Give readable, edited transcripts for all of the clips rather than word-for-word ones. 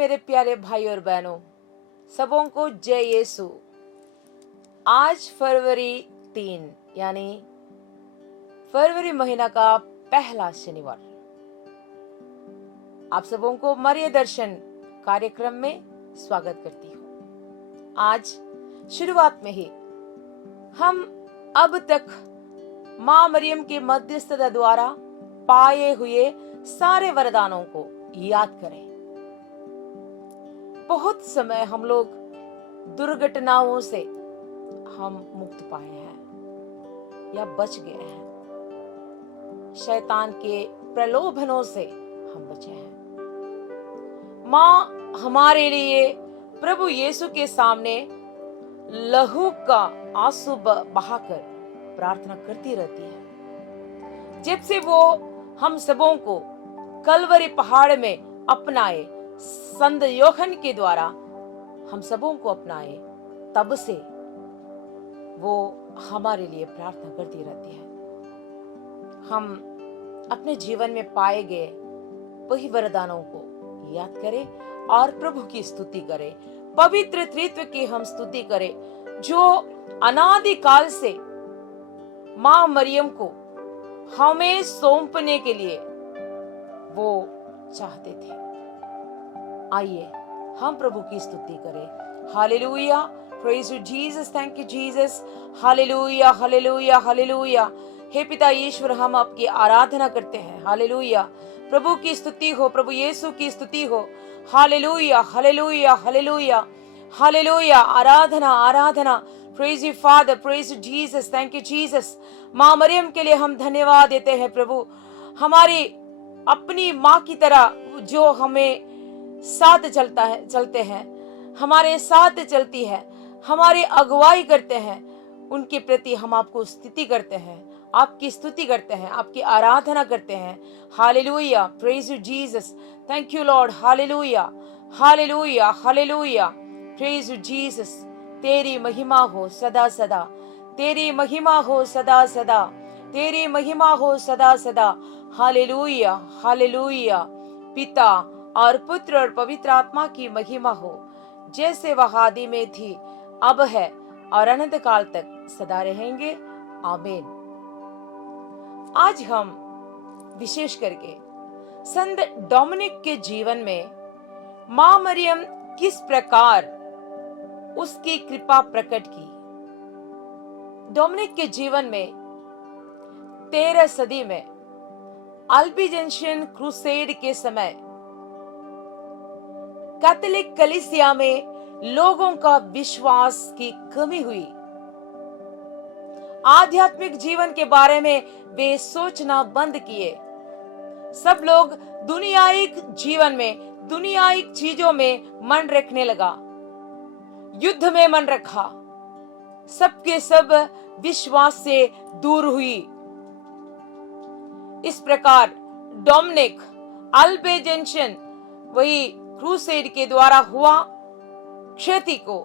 मेरे प्यारे भाई और बहनों, सबों को जय यीशु। आज फरवरी 3 यानी फरवरी महीना का पहला शनिवार। आप सबों को मरिय दर्शन कार्यक्रम में स्वागत करती हूँ। आज शुरुआत में ही हम अब तक माँ मरियम के मध्यस्थता द्वारा पाए हुए सारे वरदानों को याद करें। बहुत समय हम लोग दुर्घटनाओं से हम मुक्त पाए हैं या बच गए हैं। शैतान के प्रलोभनों से हम बचे हैं। माँ हमारे लिए प्रभु यीशु के सामने लहू का आंसू बहाकर प्रार्थना करती रहती है। जब से वो हम सबों को कलवरी पहाड़ में अपनाए, संत यूहन्ना के द्वारा हम सबों को अपनाए, तब से वो हमारे लिए प्रार्थना करती रहती है। हम अपने जीवन में पाए गए वही वरदानों को याद करें और प्रभु की स्तुति करें। पवित्र त्रित्व की हम स्तुति करें, जो अनादि काल से माँ मरियम को हमें सौंपने के लिए वो चाहते थे। आइए हम प्रभु की स्तुति करें। Hallelujah, praise you Jesus, thank you Jesus, hallelujah hallelujah hallelujah. हे पिता ईश्वर, हम आपकी आराधना करते हैं। हालेलुया, प्रभु की स्तुति हो, प्रभु यीशु की स्तुति हो। Hallelujah hallelujah hallelujah hallelujah, Aradhana Aradhana. Praise you father, praise you Jesus, thank you Jesus. माँ मरियम के लिए हम धन्यवाद देते हैं प्रभु। हमारी अपनी माँ की तरह जो हमें साथ चलते हैं, हमारे साथ चलती है, हमारी अगुवाई करते हैं, उनके प्रति हम आपको स्तुति करते हैं, आपकी स्तुति करते हैं, आपकी आराधना करते हैं। Hallelujah, praise you Jesus, thank you Lord. Hallelujah hallelujah hallelujah, praise you Jesus. तेरी महिमा हो सदा सदा, तेरी महिमा हो सदा सदा, तेरी महिमा हो सदा सदा। Hallelujah hallelujah. पिता और पुत्र और पवित्र आत्मा की महिमा हो, जैसे वह आदि में थी, अब है और अनंत काल तक सदा रहेंगे। आमीन। आज हम विशेष करके संत डोमिनिक के जीवन में माँ मरियम किस प्रकार उसकी कृपा प्रकट की। डोमिनिक के जीवन में 13 सदी में अल्बिजेंशियन क्रूसेड के समय कैथोलिक कलीसिया में लोगों का विश्वास की कमी हुई। आध्यात्मिक जीवन के बारे में वे सोचना बंद किए। सब लोग दुनियायिक जीवन में, दुनियायिक चीजों में मन रखने लगा, युद्ध में मन रखा, सबके सब विश्वास से दूर हुई। इस प्रकार डोमिनिक अल्बिजेंशियन, वही क्रूसेड के द्वारा हुआ क्षति को,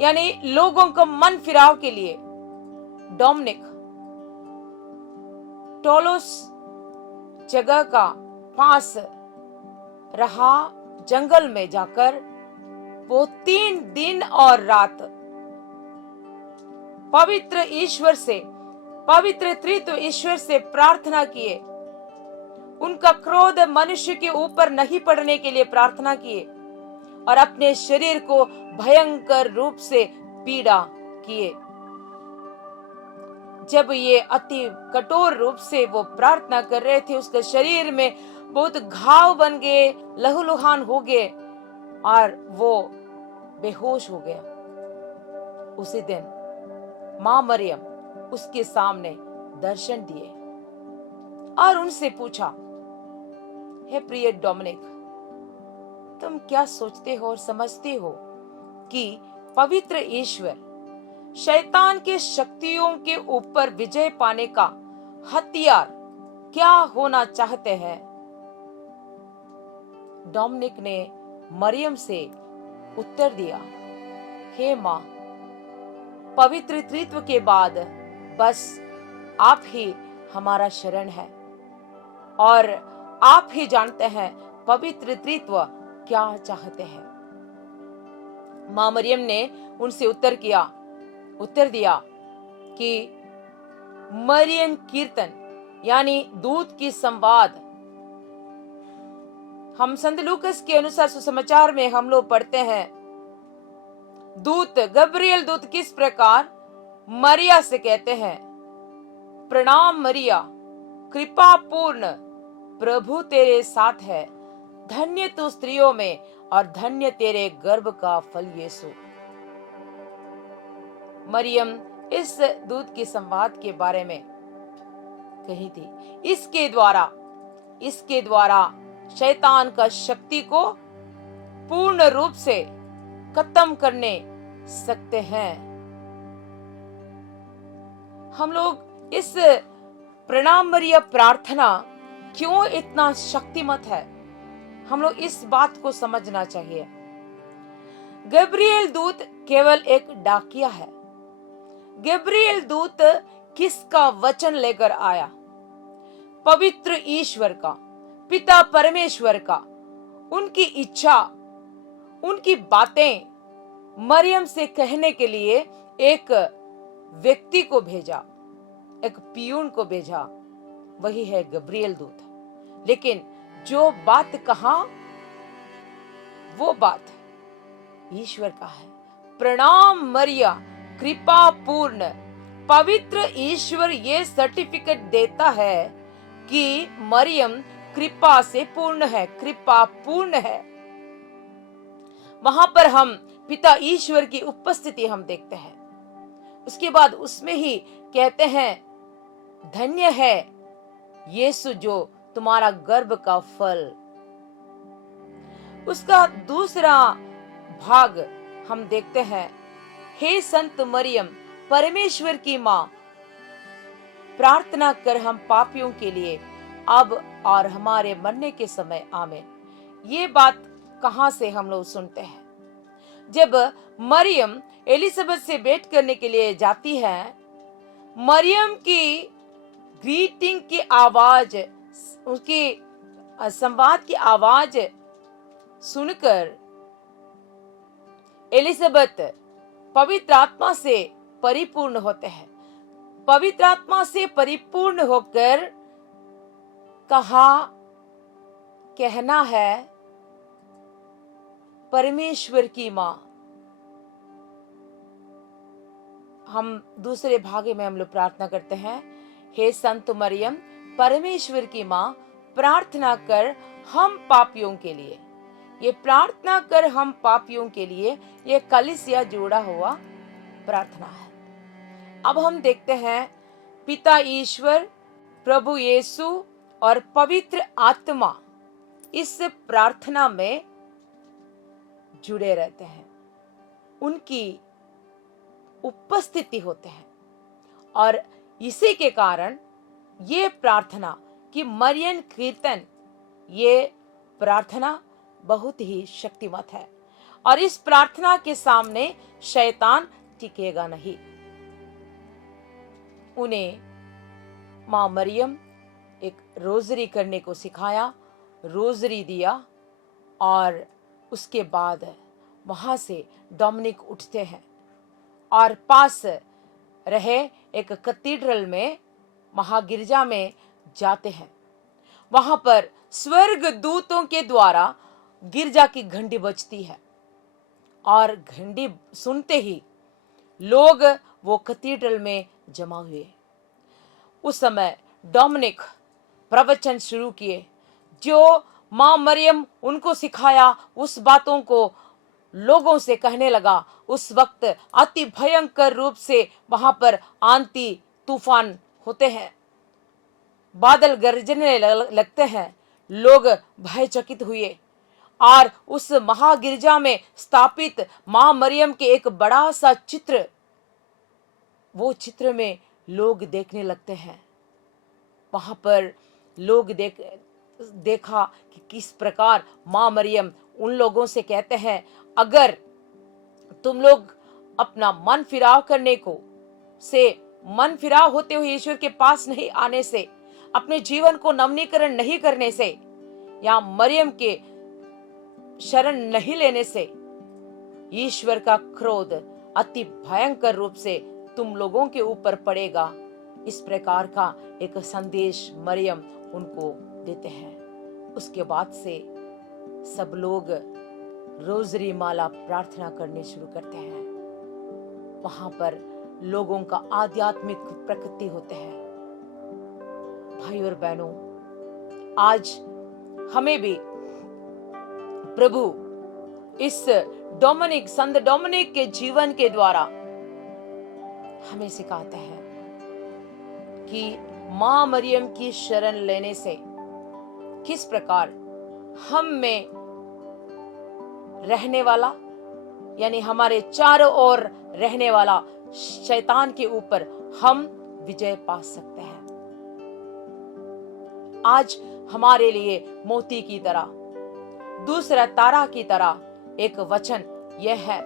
यानी लोगों को मन फिराव के लिए, डोमिनिक टोलोस जगह का पास रहा। जंगल में जाकर वो 3 दिन और रात पवित्र ईश्वर से, पवित्र त्रित्व ईश्वर से प्रार्थना किए। उनका क्रोध मनुष्य के ऊपर नहीं पड़ने के लिए प्रार्थना किए और अपने शरीर को भयंकर रूप से पीड़ा किए। जब ये अति कठोर रूप से वो प्रार्थना कर रहे थे, उसके शरीर में बहुत घाव बन गए, लहूलुहान हो गए और वो बेहोश हो गया। उसी दिन माँ मरियम उसके सामने दर्शन दिए और उनसे पूछा, हे प्रिय डोमिनिक, तुम क्या सोचते हो और समझते हो कि पवित्र ईश्वर शैतान के शक्तियों के ऊपर विजय पाने का हथियार क्या होना चाहते हैं? डोमिनिक ने मरियम से उत्तर दिया, हे माँ, पवित्र त्रित्व के बाद बस आप ही हमारा शरण है और आप ही जानते हैं पवित्र त्रित्व क्या चाहते हैं? मां मरियम ने उनसे उत्तर दिया कि मरियम कीर्तन यानी दूत की संवाद। हम संत लूकस के अनुसार सुसमाचार में हम लोग पढ़ते हैं, गब्रिएल दूत किस प्रकार मरिया से कहते हैं, प्रणाम मरिया, कृपा पूर्ण, प्रभु तेरे साथ है, धन्य तू स्त्रियों में और धन्य तेरे गर्भ का फल यीशु। मरियम इस दूत के संवाद के बारे में कही थी। इसके द्वारा शैतान का शक्ति को पूर्ण रूप से खत्म करने सकते हैं। हम लोग इस प्रणाम मरिया प्रार्थना क्यों इतना शक्तिमत है, हम लोग इस बात को समझना चाहिए। गब्रिएल दूत केवल एक डाकिया है। गब्रिएल दूत किसका वचन लेकर आया? पवित्र ईश्वर का, पिता परमेश्वर का, उनकी इच्छा, उनकी बातें मरियम से कहने के लिए एक व्यक्ति को भेजा, एक पियून को भेजा, वही है गब्रिएल दूत। लेकिन जो बात कहा वो बात ईश्वर का है। प्रणाम मरिया, कृपा पूर्ण। पवित्र ईश्वर ये सर्टिफिकेट देता है कि मरियम कृपा से पूर्ण है, कृपा पूर्ण है। वहां पर हम पिता ईश्वर की उपस्थिति हम देखते हैं। उसके बाद उसमें ही कहते हैं, धन्य है यीशु जो तुम्हारा गर्भ का फल। उसका दूसरा भाग हम देखते हैं, हे संत मरियम, परमेश्वर की मां, प्रार्थना कर हम पापियों के लिए अब और हमारे मरने के समय आमीन। ये बात कहां से हम लोग सुनते हैं? जब मरियम एलिजाबेथ से भेंट करने के लिए जाती है, मरियम की ग्रीटिंग की आवाज, उसकी संवाद की आवाज सुनकर एलिजाबेथ पवित्र आत्मा से परिपूर्ण होते हैं। पवित्र आत्मा से परिपूर्ण होकर कहना है, परमेश्वर की मां। हम दूसरे भागे में हम लोग प्रार्थना करते हैं, हे संत मरियम, परमेश्वर की मां, प्रार्थना कर हम पापियों के लिए। ये प्रार्थना कर हम पापियों के लिए, ये कलीसिया जुड़ा हुआ प्रार्थना है। अब हम देखते हैं, पिता ईश्वर, प्रभु यीशु और पवित्र आत्मा इस प्रार्थना में जुड़े रहते हैं, उनकी उपस्थिति होते हैं। और इसी के कारण ये प्रार्थना कि मरियम कीर्तन, ये प्रार्थना बहुत ही शक्तिमत है। और इस प्रार्थना के सामने शैतान टिकेगा नहीं। उन्हें मां मरियम एक रोजरी करने को सिखाया, रोजरी दिया, और उसके बाद वहां से डोमिनिक उठते हैं और पास रहे एक कैथेड्रल में, महागिरजा में जाते हैं। वहां पर स्वर्ग दूतों के द्वारा गिरजा की घंटी बजती है, और घंटी सुनते ही लोग वो कैथेड्रल में जमा हुए। उस समय डोमिनिक प्रवचन शुरू किए, जो मां मरियम उनको सिखाया उस बातों को लोगों से कहने लगा। उस वक्त अति भयंकर रूप से वहां पर आंधी तूफान होते हैं, बादल गरजने लगते हैं, लोग भयचकित हुए। और उस महागिरजा में स्थापित मां मरियम के एक बड़ा सा चित्र, वो चित्र में लोग देखने लगते हैं। वहां पर लोग देखा कि किस प्रकार मां मरियम उन लोगों से कहते हैं, अगर तुम लोग अपना मन फिराव करने को से मन फिराव होते हुए ईश्वर के पास नहीं आने से, अपने जीवन को नवीनीकरण नहीं करने से, या मरियम के शरण नहीं लेने से ईश्वर का क्रोध अति भयंकर रूप से तुम लोगों के ऊपर पड़ेगा। इस प्रकार का एक संदेश मरियम उनको देते हैं। उसके बाद से सब लोग रोजरी माला प्रार्थना करने शुरू करते हैं। वहां पर लोगों का आध्यात्मिक प्रकृति होते हैं। भाई और बहनों, आज हमें भी प्रभु इस संत डोमिनिक के जीवन के द्वारा हमें सिखाते हैं कि मां मरियम की शरण लेने से किस प्रकार हम में रहने वाला, यानी हमारे चारों ओर रहने वाला शैतान के ऊपर हम विजय पा सकते हैं। आज हमारे लिए मोती की तरह, दूसरा तारा की तरह एक वचन यह है,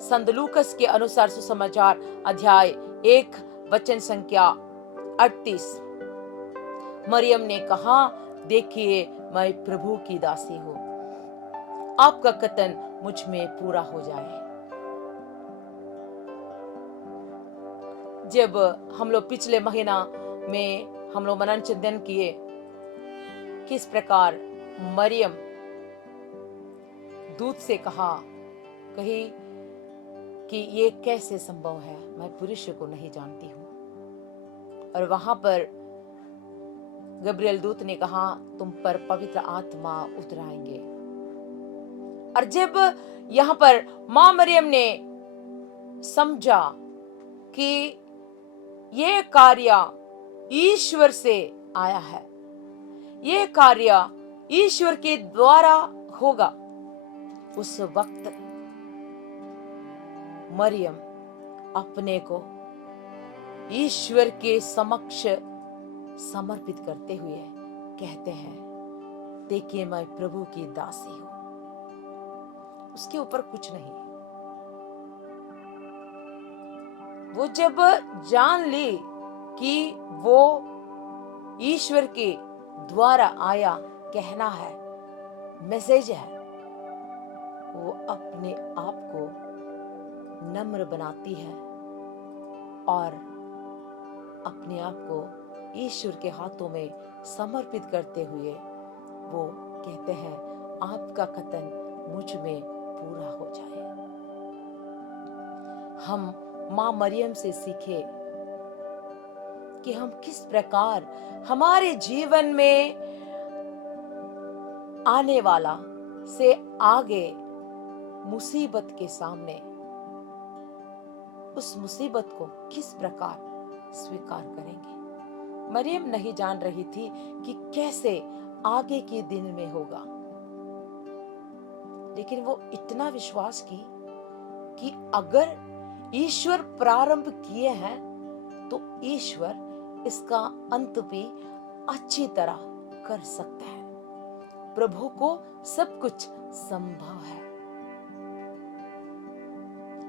संत लूकस के अनुसार सुसमाचार अध्याय 1 वचन संख्या 38। मरियम ने कहा, देखिए मैं प्रभु की दासी हूं, आपका कथन मुझ में पूरा हो जाए। जब हम लोग पिछले महीना में हम लोग मनन चिंतन किए किस प्रकार मरियम दूत से कही कि ये कैसे संभव है, मैं पुरुष को नहीं जानती हूं। और वहां पर गब्रिएल दूत ने कहा, तुम पर पवित्र आत्मा उतर आएंगे। और जब यहां पर मां मरियम ने समझा कि ये कार्य ईश्वर से आया है, ये कार्य ईश्वर के द्वारा होगा, उस वक्त मरियम अपने को ईश्वर के समक्ष समर्पित करते हुए कहते हैं, देखिए मैं प्रभु की दासी हूं। उसके ऊपर कुछ नहीं। वो जब जान ली कि वो ईश्वर के द्वारा आया कहना है, मैसेज है, वो अपने आप को नम्र बनाती है और अपने आप को ईश्वर के हाथों में समर्पित करते हुए वो कहते हैं, आपका कथन मुझ में पूरा हो जाए। हम मां मरियम से सीखे कि हम किस प्रकार हमारे जीवन में आने वाला से आगे मुसीबत के सामने उस मुसीबत को किस प्रकार स्वीकार करेंगे। मरियम नहीं जान रही थी कि कैसे आगे के दिन में होगा, लेकिन वो इतना विश्वास की कि अगर ईश्वर प्रारंभ किए हैं तो ईश्वर इसका अंत भी अच्छी तरह कर सकता है। प्रभु को सब कुछ संभव है।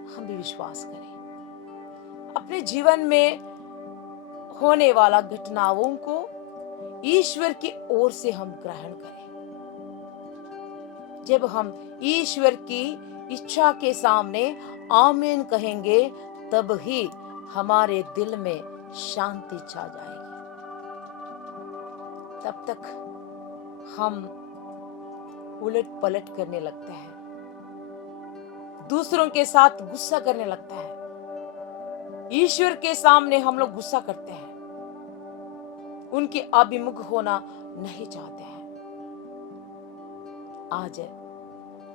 हम भी विश्वास करें। अपने जीवन में होने वाला घटनाओं को ईश्वर की ओर से हम ग्रहण करें। जब हम ईश्वर की इच्छा के सामने आमीन कहेंगे, तब ही हमारे दिल में शांति छा जाएगी। तब तक हम उलट पलट करने लगते हैं, दूसरों के साथ गुस्सा करने लगता है। ईश्वर के सामने हम लोग गुस्सा करते हैं, उनके अभिमुख होना नहीं चाहते हैं। आज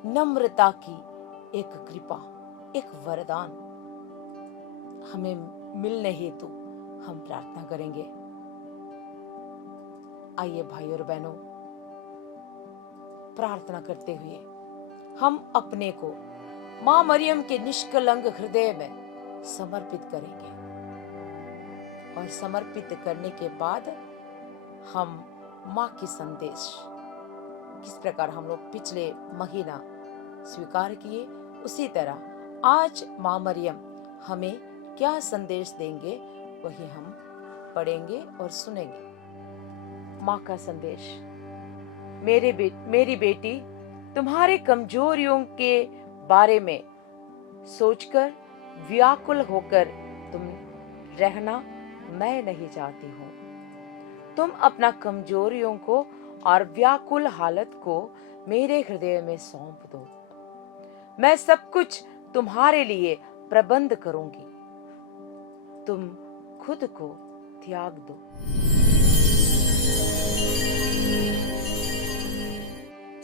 नम्रता की एक कृपा, एक वरदान हमें मिलने हेतु हम प्रार्थना करेंगे। आइए भाई और बहनों, प्रार्थना करते हुए हम अपने को मां मरियम के निष्कलंक हृदय में समर्पित करेंगे। और समर्पित करने के बाद हम मां की संदेश किस प्रकार हम लोग पिछले महीना स्वीकार किए, उसी तरह आज मां मरियम हमें क्या संदेश देंगे वही हम पढ़ेंगे और सुनेंगे। मां का संदेश। मेरी बेटी, तुम्हारे कमजोरियों के बारे में सोचकर व्याकुल होकर तुम रहना मैं नहीं चाहती हूँ। तुम अपना कमजोरियों को और व्याकुल हालत को मेरे हृदय में सौंप दो। मैं सब कुछ तुम्हारे लिए प्रबंध करूंगी। तुम खुद को त्याग दो।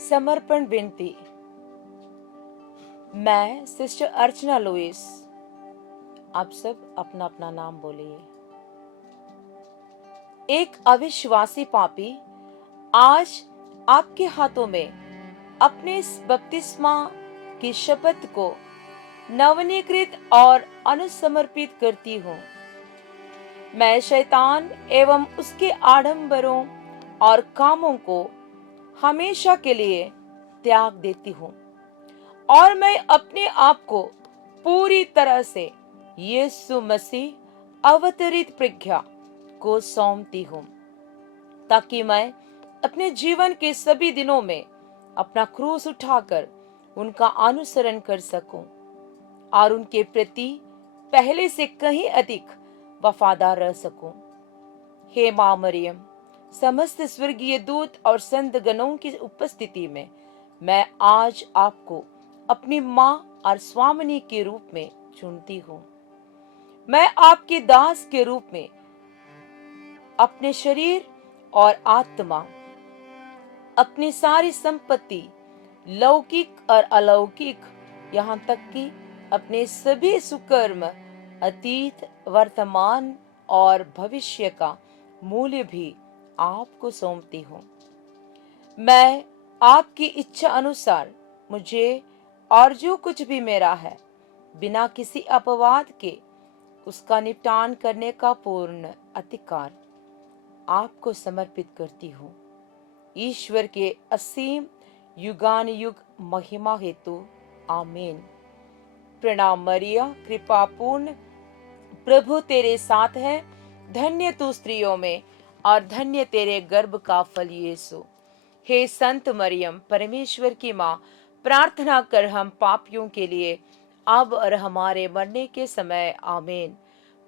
समर्पण विनती। मैं सिस्टर अर्चना लुइस। आप सब अपना अपना नाम बोलिए। एक अविश्वासी पापी आज आपके हाथों में अपने इस बपतिस्मा की शपथ को नवनीकृत और अनुसमर्पित करती हूँ। मैं शैतान एवं उसके आडंबरों और कामों को हमेशा के लिए त्याग देती हूँ और मैं अपने आप को पूरी तरह से यीशु मसीह अवतरित प्रज्ञा को सौंपती हूँ, ताकि मैं अपने जीवन के सभी दिनों में अपना क्रूस उठाकर उनका अनुसरण कर सकूं और उनके प्रति पहले से कहीं अधिक वफादार रह सकूं। हे मां मरियम, समस्त स्वर्गीय दूत और संत गणों की उपस्थिति में मैं आज आपको अपनी मां और स्वामिनी के रूप में चुनती हूँ। मैं आपके दास के रूप में अपने शरीर और आत्मा, अपनी सारी संपत्ति, लौकिक और अलौकिक, यहाँ तक कि अपने सभी सुकर्म, अतीत, वर्तमान और भविष्य का मूल्य भी आपको सौंपती हूँ। मैं आपकी इच्छा अनुसार मुझे और जो कुछ भी मेरा है, बिना किसी अपवाद के उसका निपटान करने का पूर्ण अधिकार आपको समर्पित करती हूँ। ईश्वर के असीम युगान युग महिमा हेतु आमीन। प्रणाम मरिया, कृपा पूर्ण, प्रभु तेरे साथ है। धन्य तू स्त्रियों में और धन्य तेरे गर्भ का फल यीशु। हे संत मरियम, परमेश्वर की माँ, प्रार्थना कर हम पापियों के लिए अब और हमारे मरने के समय आमीन।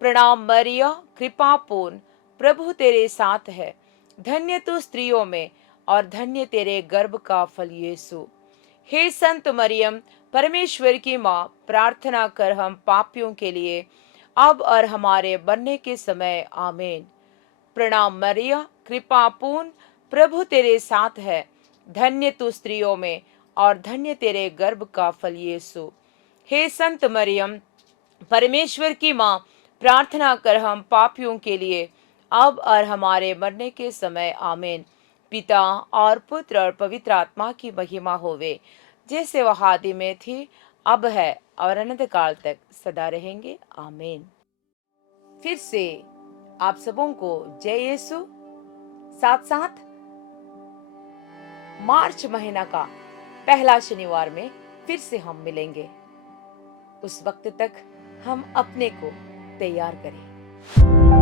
प्रणाम मरिया, कृपा पूर्ण, प्रभु तेरे साथ है। धन्य तू स्त्रियों में और धन्य तेरे गर्भ का फल यीशु। हे संत मरियम, परमेश्वर की माँ, प्रार्थना कर हम पापियों के लिए अब और हमारे मरने के समय आमीन। प्रणाम मरिया, कृपा पूर्ण, प्रभु तेरे साथ है। धन्य तू स्त्रियों में और धन्य तेरे गर्भ का फल यीशु। हे संत मरियम, परमेश्वर की माँ, प्रार्थना कर हम पापियों के लिए अब और हमारे मरने के समय आमीन। पिता और पुत्र और पवित्र आत्मा की महिमा होवे, जैसे वह आदि में थी, अब है और अनंत काल तक सदा रहेंगे आमीन। फिर से आप सबों को जय यीशु। साथ साथ मार्च महीना का पहला शनिवार में फिर से हम मिलेंगे। उस वक्त तक हम अपने को तैयार करें।